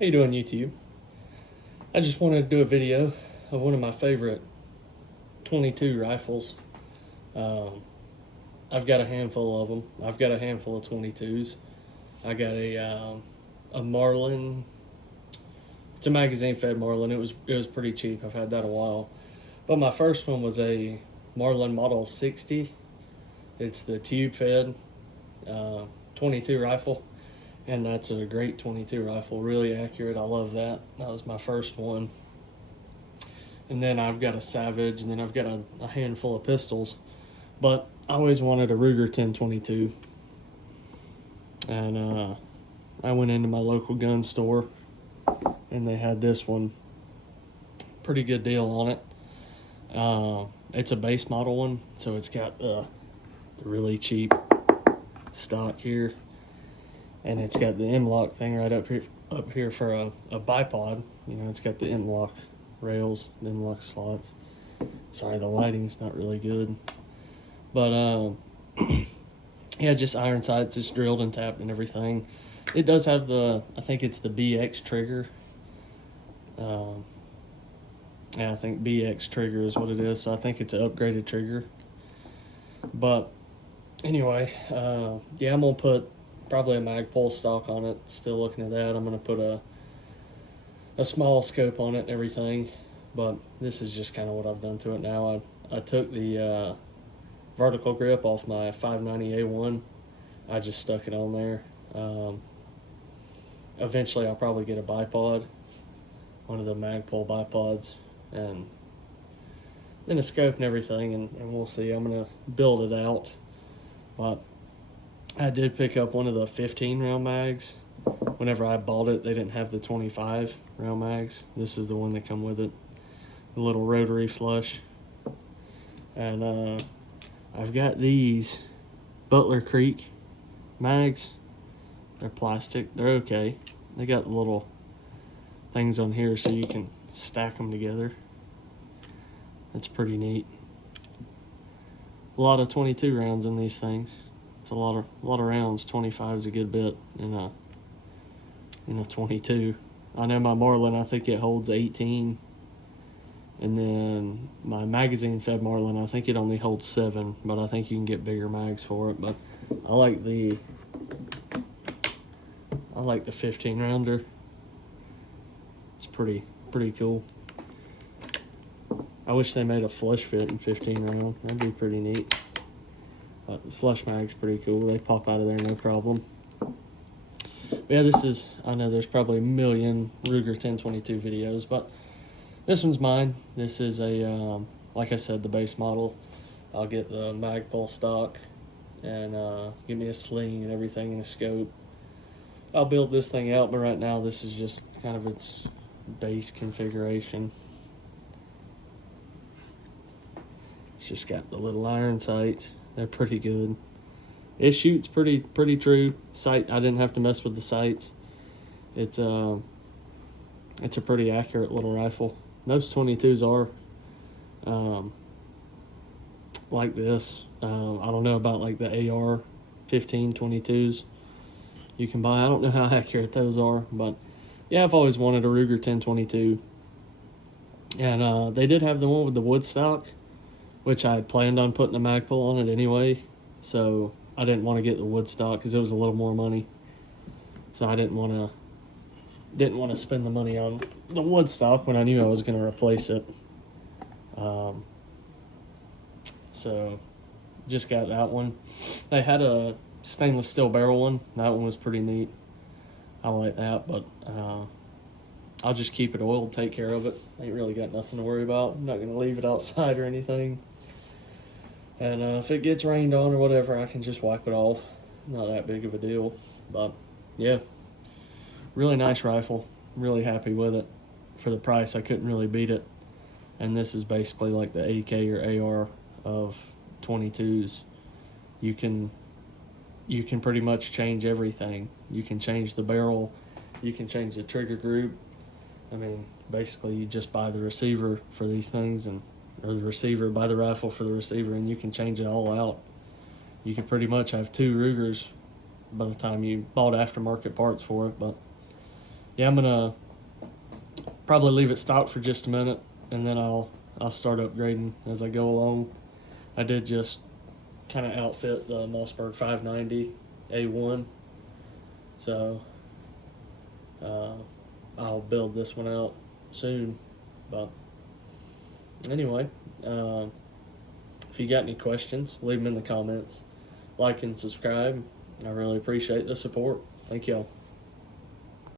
How you doing, YouTube? I just wanted to do a video of one of my favorite 22 rifles. Um, I've got a handful of them. I've got a handful of 22s. I got a Marlin. It's a magazine-fed Marlin. It was pretty cheap. I've had that a while. But my first one was a Marlin Model 60. It's the tube-fed 22 rifle, and that's a great 22 rifle. Really accurate. I love that. That was my first one. And then I've got a Savage, and then I've got a handful of pistols. But I always wanted a Ruger 1022, and I went into my local gun store, and they had this one. Pretty good deal on it. It's a base model one, so it's got the really cheap stock here, and it's got the M-lock thing right up here for a bipod. You know, it's got the M-lock rails, the M-lock slots. Sorry, the lighting's not really good, but yeah, just iron sights. It's drilled and tapped and everything. It does have I think it's the BX trigger. Yeah, I think BX trigger is what it is. So I think it's an upgraded trigger. But anyway, yeah, I'm gonna put probably a Magpul stock on it. Still looking at that. I'm gonna put a small scope on it and everything. But this is just kind of what I've done to it now. I took the vertical grip off my 590A1. I just stuck it on there. Eventually, I'll probably get a bipod, one of the Magpul bipods, and then a scope and everything, and we'll see. I'm gonna build it out. But I did pick up one of the 15 round mags. Whenever I bought it, they didn't have the 25 round mags. This is the one that come with it, the little rotary flush. And I've got these Butler Creek mags. They're plastic. They're okay. They got the little things on here so you can stack them together. That's pretty neat. A lot of 22 rounds in these things. It's a lot of rounds. 25 is a good bit in a 22. I know my Marlin, I think it holds 18, and then my magazine fed Marlin, I think it only holds 7, but I think you can get bigger mags for it. But I like the 15 rounder. It's pretty cool. I wish they made a flush fit in 15 round. That'd be pretty neat. But the flush mag's pretty cool. They pop out of there no problem. But yeah, I know there's probably a million Ruger 1022 videos, but this one's mine. This is like I said, the base model. I'll get the Magpul stock and give me a sling and everything and a scope. I'll build this thing out, but right now this is just kind of its base configuration. It's just got the little iron sights. They're pretty good. It shoots pretty true. Sight, I didn't have to mess with the sights. It's a pretty accurate little rifle. Most 22s are like this. I don't know about like the AR 15 22s you can buy. I don't know how accurate those are, but yeah, I've always wanted a Ruger 1022. And they did have the one with the wood stock, which I had planned on putting a Magpul on it anyway, so I didn't want to get the wood stock because it was a little more money. So I didn't want to spend the money on the wood stock when I knew I was going to replace it. So just got that one. They had a stainless steel barrel one. That one was pretty neat. I like that, but I'll just keep it oiled, take care of it. Ain't really got nothing to worry about. I'm not going to leave it outside or anything. And if it gets rained on or whatever, I can just wipe it off. Not that big of a deal. But yeah, really nice rifle. Really happy with it. For the price, I couldn't really beat it. And this is basically like the AK or AR of 22s. You can pretty much change everything. You can change the barrel. You can change the trigger group. I mean, basically you just buy the receiver for these things, or the receiver, buy the rifle for the receiver, and you can change it all out. You can pretty much have 2 Rugers by the time you bought aftermarket parts for it, but yeah, I'm gonna probably leave it stock for just a minute, and then I'll start upgrading as I go along. I did just kind of outfit the Mossberg 590 A1, so uh, I'll build this one out soon. But anyway, if you got any questions, leave them in the comments. Like and subscribe. I really appreciate the support. Thank y'all.